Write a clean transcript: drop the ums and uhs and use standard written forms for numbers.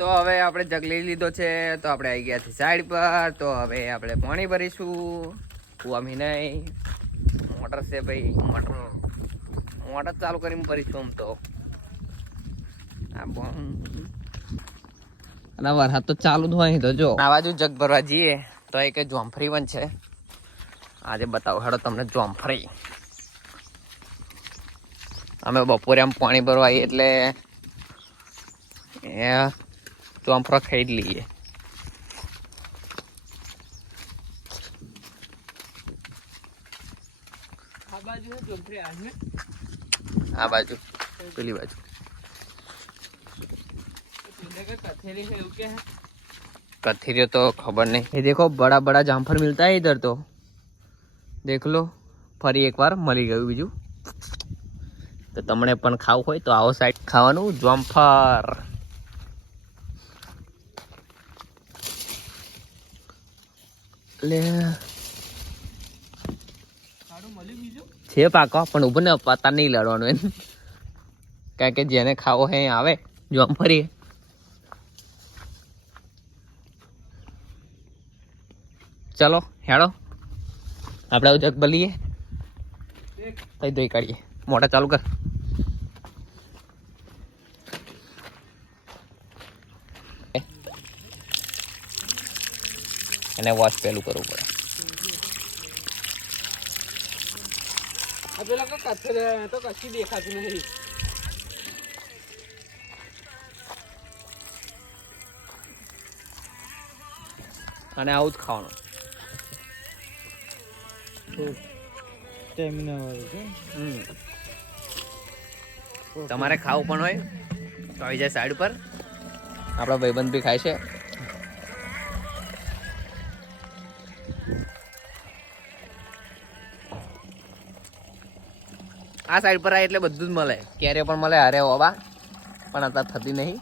તો હવે આપણે જગ લઈ લીધો છે, તો આપણે આવી ગયા છીએ સાઈડ પર. તો હવે આપણે પાણી ભરીશું. કુવામી નહીં, મોટર છે ભાઈ, મોટર ચાલુ કરીને ભરીશું. આમ તો અને વરસાદ તો ચાલુ જ હોય. તો જો આ બાજુ જગ ભરવા જઈએ તો એક જોમફરી વન છે. આજે બતાવો હેડો તમને જોમફરી. અમે બપોરે આમ પાણી ભરવા આવીએ એટલે જોમફરા ખાઈ જ લઈએ. આ બાજુ પેલી બાજુ कथेरियो तो खबर नहीं. ये देखो बड़ा बड़ा जामफर मिलता है इधर. तो देख लो फरी एक बार मળી ગયું બીજું. તો તમને પણ ખાવું હોય તો આવો સાઈડ ખાવાનું જામફર. લે છે પાકો પણ ઉભો ને પતા નહીં લડવાનું એને. કારણ કે જેને ખાવો હે આવે જામફરી. चलो हेड़ो આપણે જગ બલીએ તઈ દઈ કાઢીએ. મોટા ચાલુ કર. એને વોશ પેલું કરવું પડે. પેલા કથે તો કશી દેખાતી નહીં. અને આવું જ ખાવાનું. તમારે ખાવું પણ હોય તો આવી જાય સાઈડ પર. આપણા ભાઈબંધ બી ખાય છે. આ સાઈડ પર આવે એટલે બધું જ મળે. કેરીઓ પણ મળે, હારે હોવા પણ અત્યારે થતી નહીં.